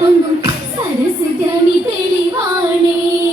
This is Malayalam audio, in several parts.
കൊണ്ടും സരസ് തെളിവാണേ.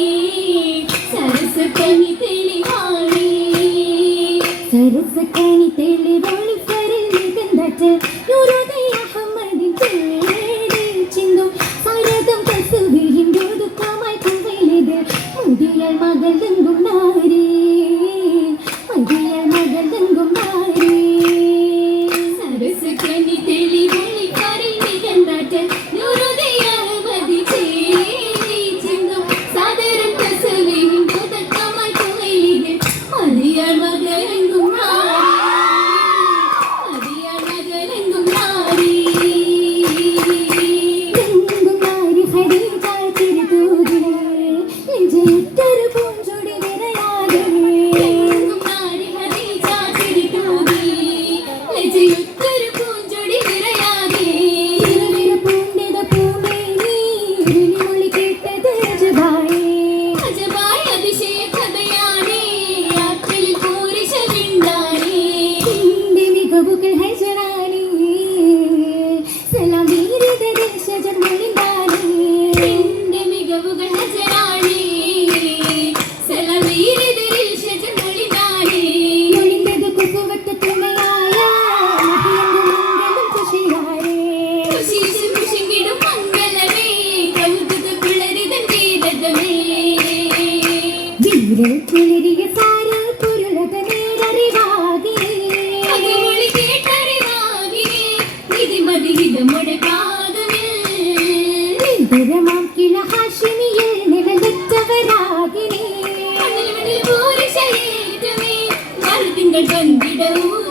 നിറവുകൾ ഹജരാണി കൗതുക കുളരിതം ഗീതമേ വീരൽ കുളിരിയ ಬಂದಿದವು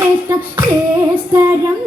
ശ്രേഷ്ഠ ശ്രേഷ്ഠരം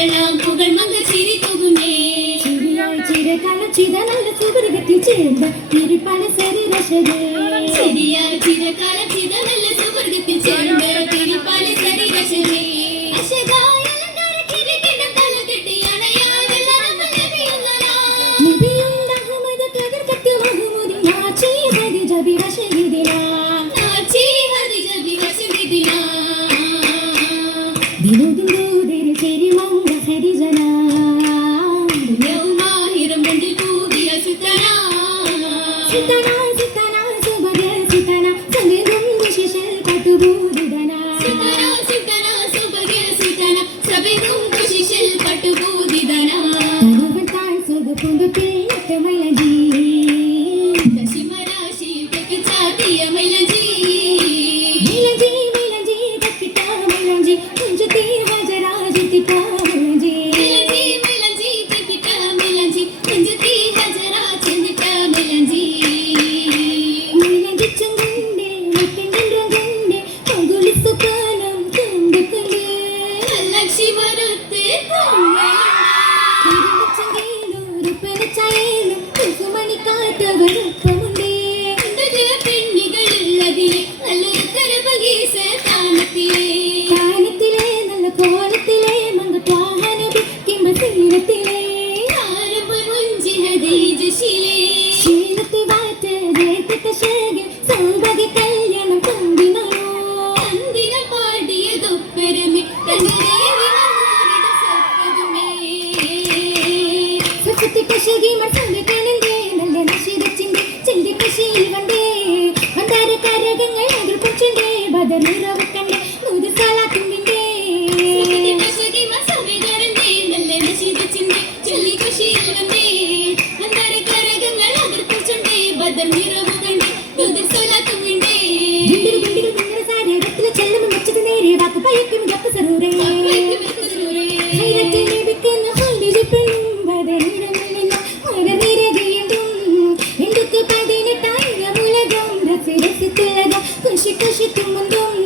ചിരികളാം പുകൾ മക ചിരി തുകുമേ ചിരിയായി ചിരകാല ചിത നല്ല സുപരിഗത്തിൽ ചേർന്ന തിരുപ്പല ശരീരശരേ ചിരിയായി ചിരകാല ചിത നല്ല സുപരിഗത്തിൽ ചേർന്ന തിരുപ്പല ശരീരശരേ Hit that eye. ചെന്തിന്റെ ചെന്തി കശിയിൽ വണ്ടേ വണ്ടാര കരകങ്ങൾ അതിർപ്പച്ചന്റെ ബദൽ നിറവ് 这些都懵懂